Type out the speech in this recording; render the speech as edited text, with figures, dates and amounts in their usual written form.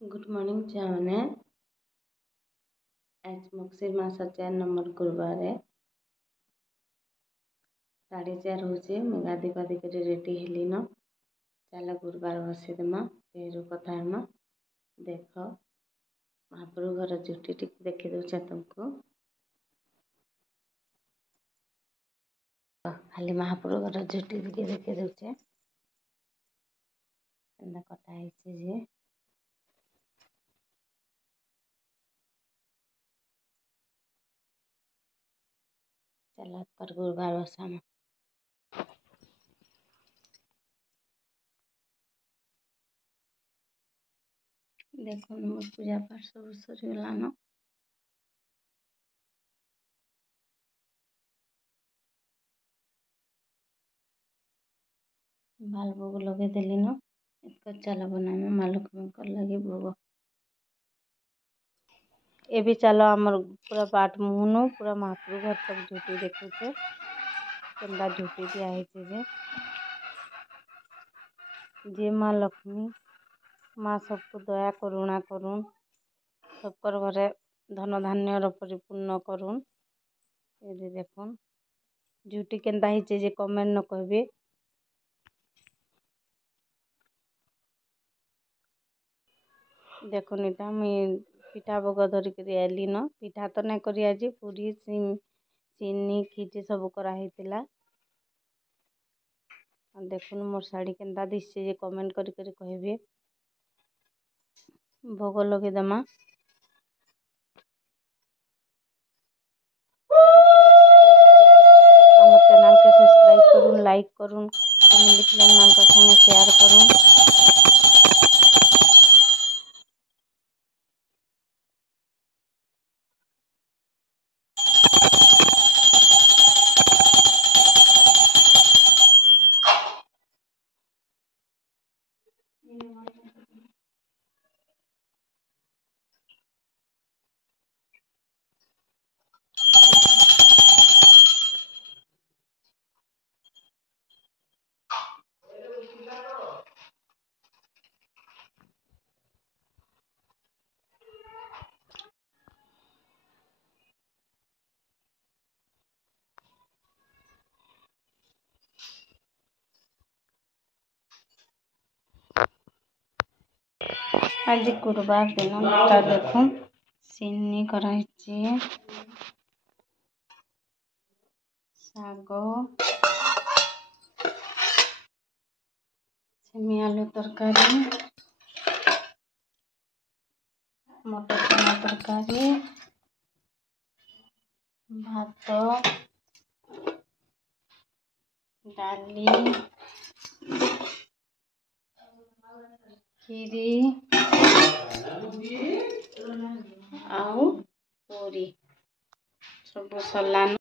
Good morning छुआने। आज मगशिर मास 4 number गुरुवार 4:30 होचे। मैं गाधी पाधी कर रेडी हेली न। चल गुरुवार बसईदेमा तेरू कथा हेमा। देख महाप्रभु घर झुटी टी देखी दूचे तुमको। खाली महाप्रभु घर झुटी टी देखी दूचे कटा है। चल कर गुरुवार बसामा देखो मोर पूजा पाठ सब सरीगलान। बाल भोग लगे देली न। इसका चल बनाना माँ लक्ष्मी कर लगे भोग। ये भी चलो आमर पूरा बाट मुहनु पूरा महाप्रभु घर तक झुटी देखुचे केंदा झुटी दिया है जे माँ लक्ष्मी माँ सबको दया करुणा करुन सबकर घरे धन धान्य परिपूर्ण करुन। ये देखुन झुटी केंदा ही जे कमेंट न कहबे। देखो इटा मुई पिठा भोग धरिक आइली न। पिठा तो नहीं करी आज पूरी चीनी खीची सब कराइला। देखुन मोर शाड़ी केंदा दिशे जे कमेंट करी कहबे। भोग लगे दमा आम चैनल के सब्सक्राइब करुन लाइक करुन फैमिली फ्रेंड मान संगे शेयर करुन। आज गुरुवार दिन देखो सिन्नी कराई साग सेमी आलू तरकारी मटर चना तरकारी भात डाली खीरी आउ पूरी सब सलान।